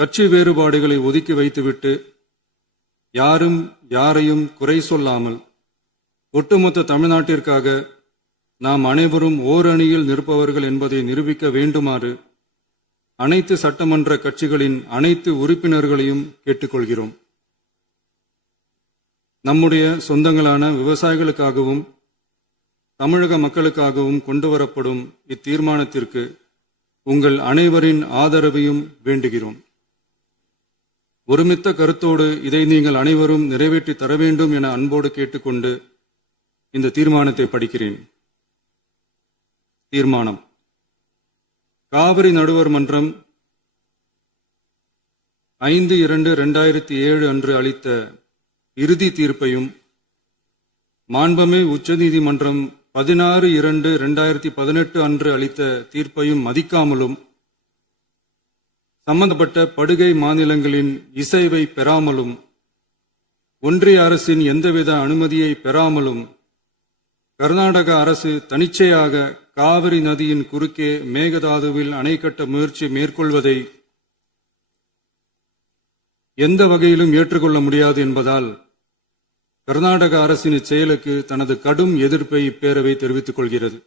கட்சி வேறுபாடுகளை ஒதுக்கி வைத்துவிட்டு யாரும் யாரையும் குறை சொல்லாமல் ஒட்டுமொத்த தமிழ்நாட்டிற்காக நாம் அனைவரும் ஓரணியில் நிற்பவர்கள் என்பதை நிரூபிக்க வேண்டுமாறு அனைத்து சட்டமன்ற கட்சிகளின் அனைத்து உறுப்பினர்களையும் கேட்டுக்கொள்கிறோம். நம்முடைய சொந்தங்களான விவசாயிகளுக்காகவும் தமிழக மக்களுக்காகவும் கொண்டுவரப்படும் இத்தீர்மானத்திற்கு உங்கள் அனைவரின் ஆதரவையும் வேண்டுகிறோம். ஒருமித்த கருத்தோடு இதை நீங்கள் அனைவரும் நிறைவேற்றி தர வேண்டும் என அன்போடு கேட்டுக்கொண்டு இந்த தீர்மானத்தை படிக்கிறேன். தீர்மானம்: காவிரி நடுவர் மன்றம் 5/2/2007 அன்று அளித்த இறுதி தீர்ப்பையும் மாண்புமிகு உச்சநீதிமன்றம் 16/2/2018 அன்று அளித்த தீர்ப்பையும் மதிக்காமலும் சம்பந்தப்பட்ட படுகை மாநிலங்களின் இசைவை பெறாமலும் ஒன்றிய அரசின் எந்தவித அனுமதியை பெறாமலும் கர்நாடக அரசு தனிச்சையாக காவிரி நதியின் குறுக்கே மேகதாதுவில் அணை கட்ட முயற்சி மேற்கொள்வதை எந்த வகையிலும் ஏற்றுக்கொள்ள முடியாது என்பதால் கர்நாடக அரசின் இச்செயலுக்கு தனது கடும் எதிர்ப்பை இப்பேரவை தெரிவித்துக் கொள்கிறது.